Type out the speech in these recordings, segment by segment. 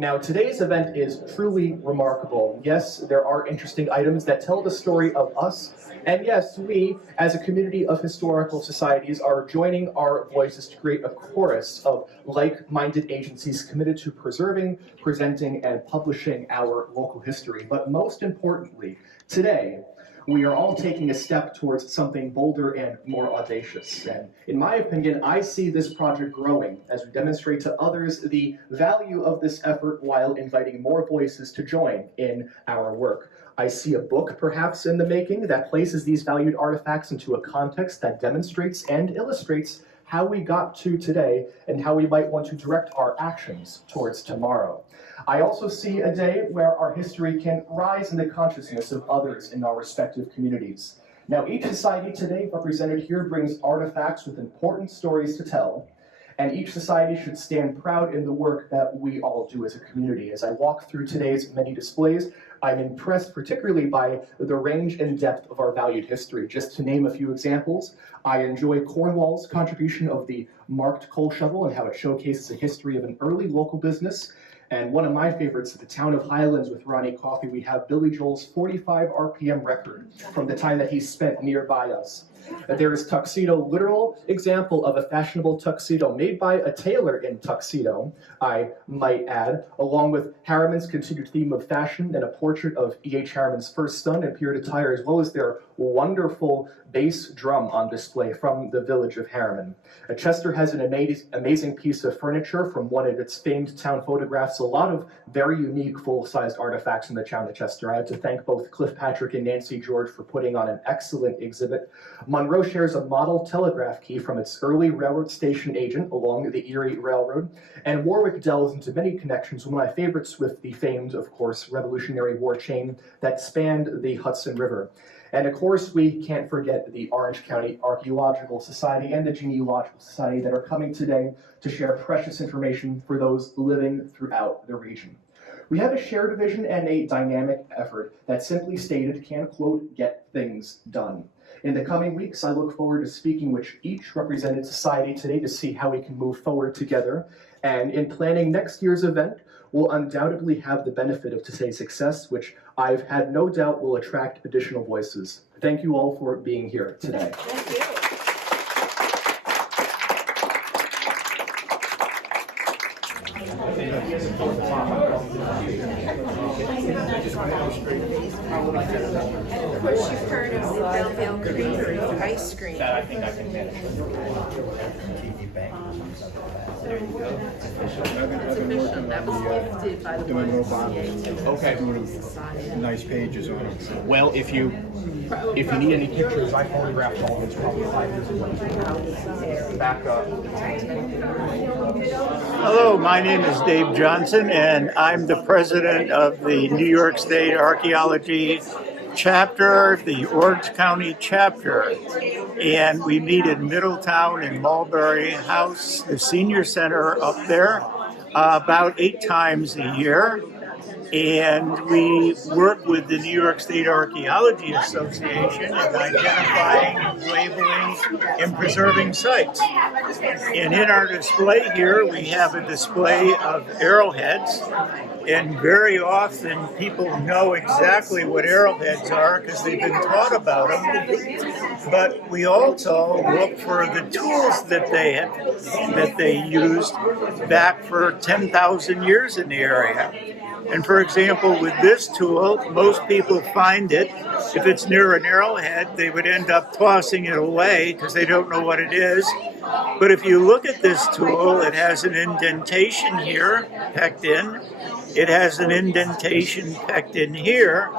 Now, today's event is truly remarkable. Yes, there are interesting items that tell the story of us, and yes, we, as a community of historical societies, are joining our voices to create a chorus of like-minded agencies committed to preserving, presenting, and publishing our local history. But most importantly, today, we are all taking a step towards something bolder and more audacious. And in my opinion, I see this project growing as we demonstrate to others the value of this effort while inviting more voices to join in our work. I see a book, perhaps, in the making that places these valued artifacts into a context that demonstrates and illustrates how we got to today and how we might want to direct our actions towards tomorrow. I also see a day where our history can rise in the consciousness of others in our respective communities. Now, each society today represented here brings artifacts with important stories to tell, and each society should stand proud in the work that we all do as a community. As I walk through today's many displays, I'm impressed particularly by the range and depth of our valued history. Just to name a few examples, I enjoy Cornwall's contribution of the marked coal shovel and how it showcases the history of an early local business. And one of my favorites, the town of Highlands with Ronnie Coffey, we have Billy Joel's 45 RPM record from the time that he spent nearby us. There is Tuxedo, literal example of a fashionable tuxedo made by a tailor in Tuxedo, I might add, along with Harriman's continued theme of fashion and a portrait of E.H. Harriman's first son in period attire, as well as their wonderful bass drum on display from the village of Harriman. Chester has an amazing piece of furniture from one of its famed town photographs, a lot of very unique full-sized artifacts in the town of Chester. I have to thank both Cliff Patrick and Nancy George for putting on an excellent exhibit. Monroe shares a model telegraph key from its early railroad station agent along the Erie Railroad, and Warwick delves into many connections, one of my favorites with the famed, of course, Revolutionary War chain that spanned the Hudson River. And of course, we can't forget the Orange County Archaeological Society and the Genealogical Society that are coming today to share precious information for those living throughout the region. We have a shared vision and a dynamic effort that simply stated can, quote, get things done. In the coming weeks, I look forward to speaking with each represented society today to see how we can move forward together. And in planning next year's event, we'll undoubtedly have the benefit of today's success, which I've had no doubt will attract additional voices. Thank you all for being here today. Thank you. Of course, you've heard of the Belleville Creamery ice cream. That I think I can manage. There you go. It's official. That was gifted by the YMCA. Okay. Nice pages on it. Well, if you need any pictures, I photographed all this probably 5 years ago. Back up. Hello, my name is Dave Johnson, and I'm the president of the New York State Archaeology chapter, the Orange County chapter. And we meet in Middletown in Mulberry House, the senior center up there, about 8 times a year. And we work with the New York State Archaeology Association in identifying, labeling, and preserving sites. And in our display here, we have a display of arrowheads. And very often people know exactly what arrowheads are because they've been taught about them. But we also look for the tools that they used back for 10,000 years in the area. And for example, with this tool, most people find it. If it's near an arrowhead, they would end up tossing it away because they don't know what it is. But if you look at this tool, it has an indentation here, pecked in. It has an indentation pecked in here,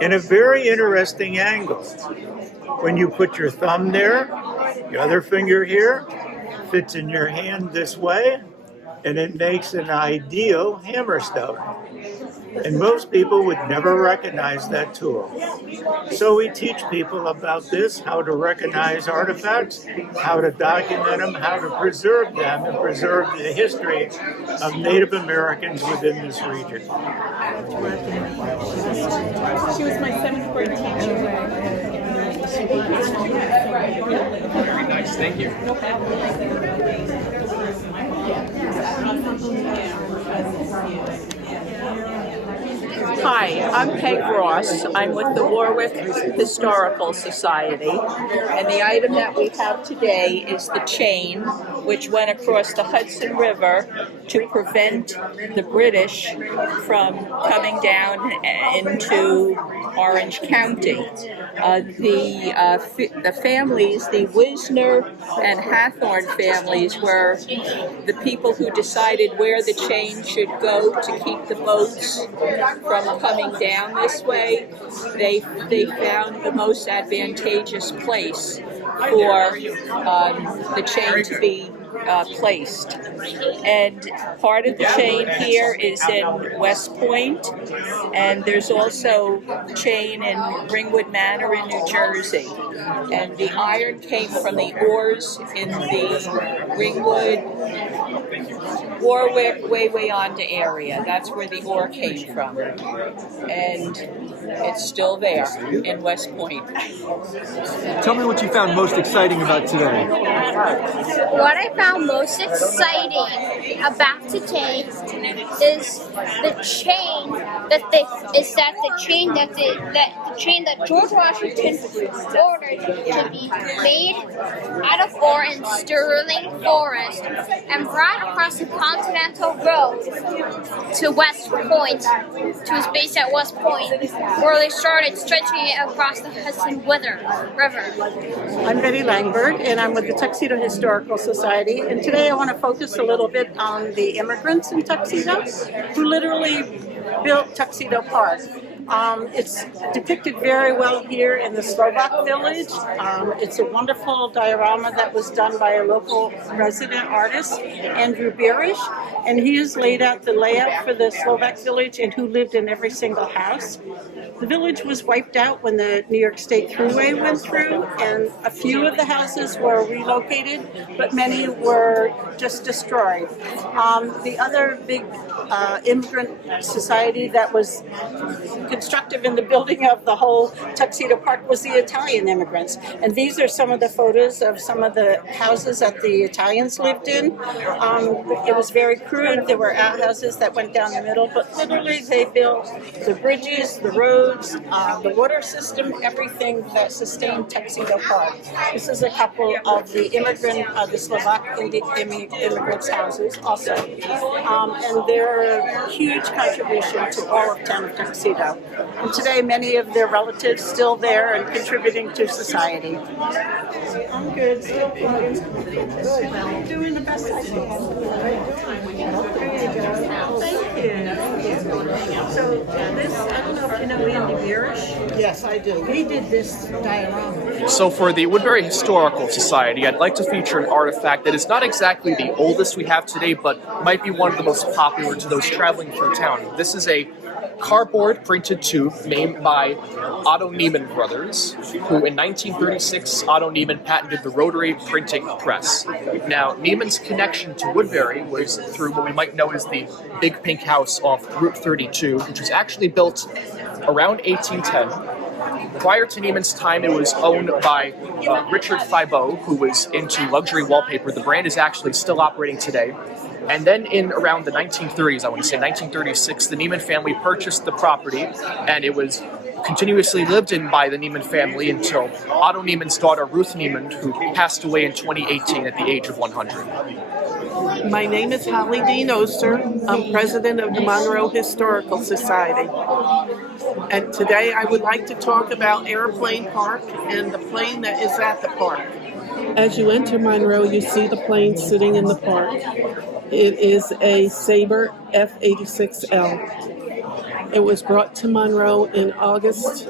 in a very interesting angle. When you put your thumb there, the other finger here, fits in your hand this way, and it makes an ideal hammerstone. And most people would never recognize that tool. So we teach people about this, how to recognize artifacts, how to document them, how to preserve them, and preserve the history of Native Americans within this region. She was my 7th grade teacher. Very nice, thank you. No problem. Hi, I'm Peg Ross. I'm with the Warwick Historical Society, and the item that we have today is the chain which went across the Hudson River to prevent the British from coming down into Orange County. The families, the Wisner and Hathorn families, were the people who decided where the chain should go to keep the boats from coming down this way. They found the most advantageous place for the chain to be placed. And part of the chain here is in West Point, and there's also chain in Ringwood Manor in New Jersey. And the iron came from the ores in the Ringwood, Warwick, way on the area. That's where the ore came from. And it's still there in West Point. Tell me what you found most exciting about today. What I found most exciting about today is the chain that George Washington ordered to be made out of ore in Sterling Forest and brought across the Continental Road to West Point, to his base at West Point, where they started stretching it across the Hudson River. I'm Betty Langberg, and I'm with the Tuxedo Historical Society, and today I want to focus a little bit on the immigrants in Tuxedo who literally built Tuxedo Park. It's depicted very well here in the Slovak village. It's a wonderful diorama that was done by a local resident artist, Andrew Birish, and he has laid out the layout for the Slovak village and who lived in every single house. The village was wiped out when the New York State Thruway went through, and a few of the houses were relocated, but many were just destroyed. The other big immigrant society that was constructive in the building of the whole Tuxedo Park was the Italian immigrants. And these are some of the photos of some of the houses that the Italians lived in. It was very crude. There were outhouses that went down the middle, but literally they built the bridges, the roads, the water system, everything that sustained Tuxedo Park. This is a couple of the the Slovak immigrants' houses also. And they're a huge contribution to all of town of Tuxedo. And today, many of their relatives still there and contributing to society. I'm good. Still good. I'm doing the best I can. There you go. Thank you. So this, I don't know if you know Andy Birish. Yes, I do. He did this diorama. So for the Woodbury Historical Society, I'd like to feature an artifact that is not exactly the oldest we have today, but might be one of the most popular to those traveling through town. This is a cardboard printed tube made by Otto Niemann Brothers, who in 1936, Otto Niemann patented the rotary printing press. Now, Niemann's connection to Woodbury was through what we might know as the Big Pink House off Route 32, which was actually built around 1810. Prior to Niemann's time, it was owned by Richard Thibault, who was into luxury wallpaper. The brand is actually still operating today. And then in around the 1930s, I want to say 1936, the Niemann family purchased the property, and it was continuously lived in by the Niemann family until Otto Niemann's daughter, Ruth Niemann, who passed away in 2018 at the age of 100. My name is Holly Dean Oster. I'm president of the Monroe Historical Society. And today I would like to talk about Airplane Park and the plane that is at the park. As you enter Monroe, you see the plane sitting in the park. It is a Sabre F-86L. It was brought to Monroe in August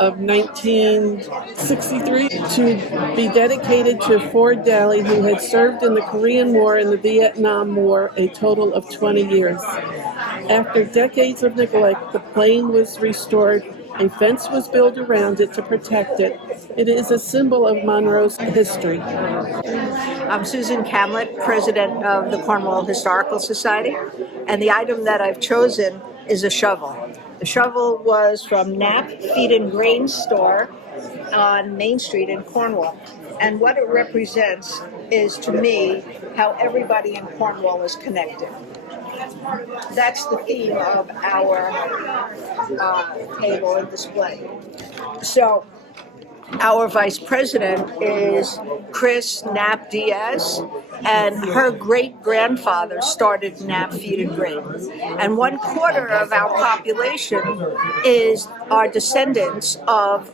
of 1963 to be dedicated to Ford Daly, who had served in the Korean War and the Vietnam War a total of 20 years. After decades of neglect, the plane was restored. A fence was built around it to protect it. It is a symbol of Monroe's history. I'm Susan Camlett, president of the Cornwall Historical Society, and the item that I've chosen is a shovel. The shovel was from Knapp Feed and Grain Store on Main Street in Cornwall. And what it represents is, to me, how everybody in Cornwall is connected. That's the theme of our table and display. So our vice president is Chris Knapp Diaz, and her great-grandfather started Knapp Feed and Grain. And 1/4 of our population is our descendants of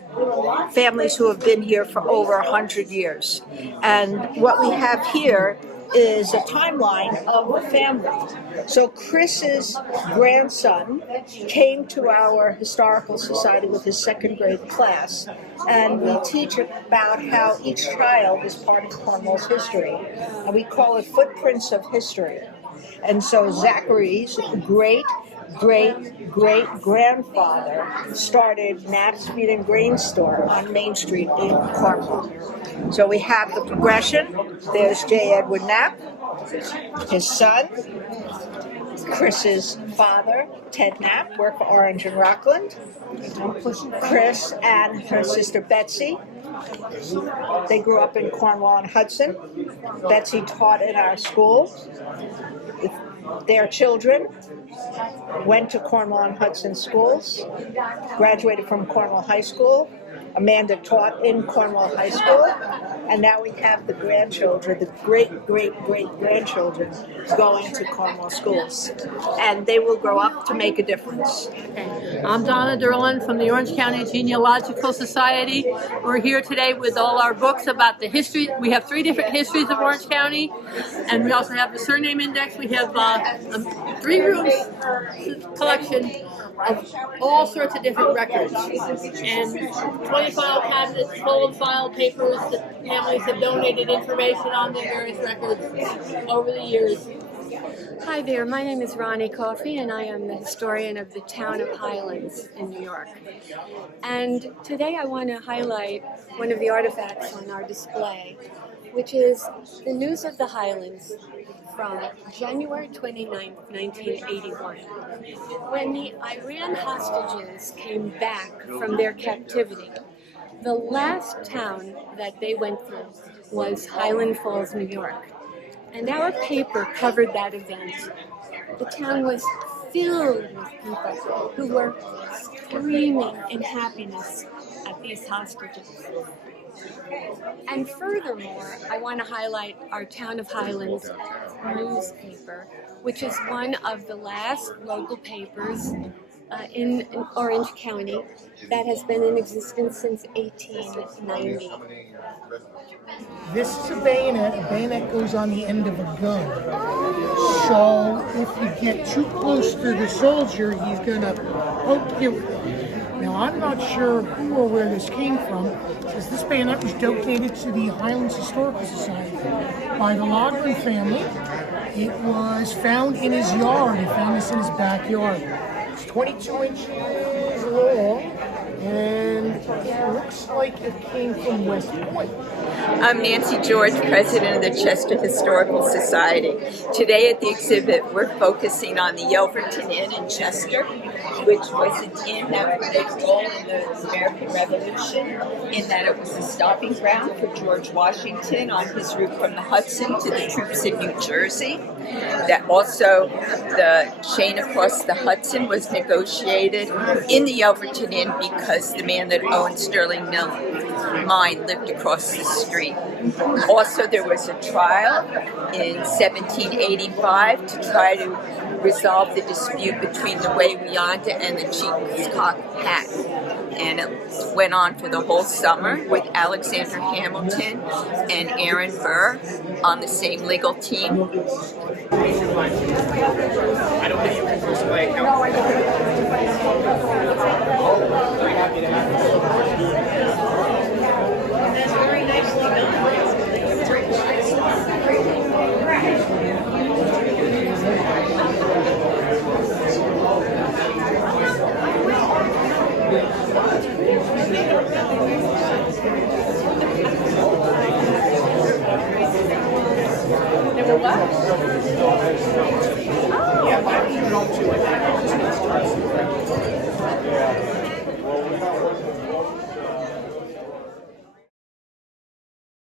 families who have been here for over 100 years. And what we have here is a timeline of the family. So Chris's grandson came to our historical society with his 2nd grade class, and we teach about how each child is part of Cornwall's history, and we call it Footprints of History. And so Zachary's great-great-great-grandfather started Knapp's Feed and Grain Store on Main Street in Cornwall. So we have the progression. There's J. Edward Knapp, his son, Chris's father, Ted Knapp, worked for Orange and Rockland. Chris and her sister Betsy, they grew up in Cornwall and Hudson. Betsy taught in our school. Their children went to Cornwall and Hudson schools, graduated from Cornwall High School. Amanda taught in Cornwall High School, and now we have the grandchildren, the great-great-great-grandchildren going to Cornwall schools, and they will grow up to make a difference. I'm Donna Derlin from the Orange County Genealogical Society. We're here today with all our books about the history. We have 3 different histories of Orange County, and we also have the surname index. We have 3 rooms collection of all sorts of different records, and 20 file cabinets full of file papers that families have donated information on their various records over the years. Hi there, my name is Ronnie Coffey, and I am the historian of the town of Highlands in New York. And today I want to highlight one of the artifacts on our display, which is the News of the Highlands from January 29, 1981, when the Iran hostages came back from their captivity. The last town that they went through was Highland Falls, New York. And our paper covered that event. The town was filled with people who were screaming in happiness at these hostages. And furthermore, I want to highlight our Town of Highlands newspaper, which is one of the last local papers in Orange County that has been in existence since 1890. This is a bayonet. A bayonet goes on the end of a gun. So if you get too close to the soldier, he's going to poke you. Now, I'm not sure who or where this came from, because this bayonet was donated to the Highlands Historical Society by the Logren family. It was found in his yard. He found this in his backyard. It's 22 inches long, and it looks like it came from West Point. I'm Nancy George, president of the Chester Historical Society. Today at the exhibit, we're focusing on the Yelverton Inn in Chester, which was an inn that played a role in the American Revolution, in that it was a stopping ground for George Washington on his route from the Hudson to the troops in New Jersey. That also, the chain across the Hudson was negotiated in the Yelverton Inn because the man that owned Sterling Mill Mine lived across the street. Also, there was a trial in 1785 to try to resolve the dispute between the Way Yonda and the Chief's Cock Hat. And it went on for the whole summer with Alexander Hamilton and Aaron Burr on the same legal team. I don't think you can first play account. Very happy to have you. Very nicely done. Number what? Yeah, why don't you go to it?